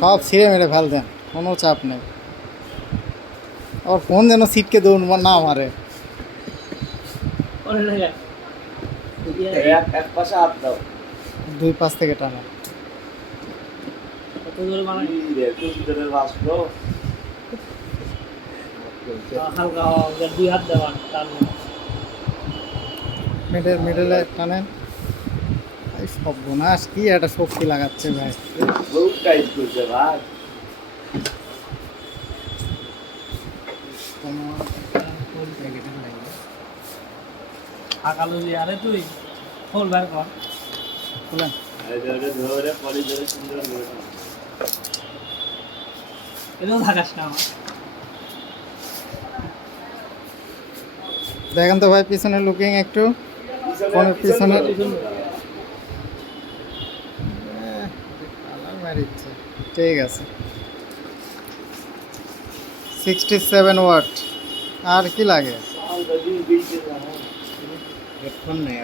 সব ছিঁড়ে মেরে ফেল দেন, কোনো চাপ নেই। আবার ফোন যেন সিটকে দৌড় না মারে। এক পাশে হাত দাও, দুই পাশ থেকে টানা। মিডলে টানেন। এই সর্বনাশ, কি একটা শক্তি লাগাচ্ছে ভাই। ভাই আরে তুই খোল বার কর, খুলেন। এটাও থাকাস না আমার। দেখেন তো ভাই পিছনে লুকিং একটু, ফোনের পিছনে মারিচ্ছে। ঠিক আছে, 67 ওয়াট। আর কি লাগে? হেডফোন নেই।